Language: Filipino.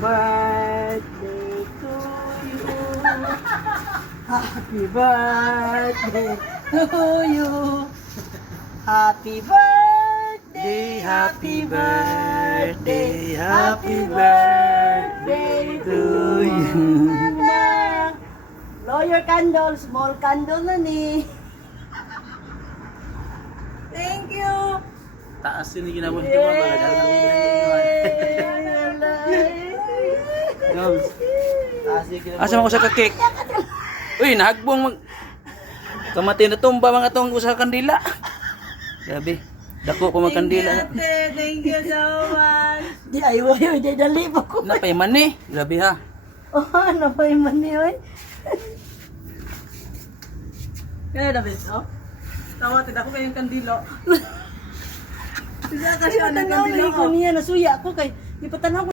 birthday to you. Happy birthday to you. Happy birthday, happy birthday, happy birthday to you. Blow your candle, small candle na ni. Thank you. Taas yun yung ginabon ito mga bagay. Gams. Asa mo ko sa kakik? Uy, nahagbong mag... Kamati na tumba mga tong sa kandila. Grabe. Dako ko magkandila. Thank you so much. Di ayaw yun, di dali pa ko. Napay man eh. Grabe ha. Oh, ano pa yung mani, oy? Kaya na beso? Tawa, tidak ko kayong kandilo. Tidak kasi ang kandilo ko. Niya, nasuya ko kay, di pa tanaw ko.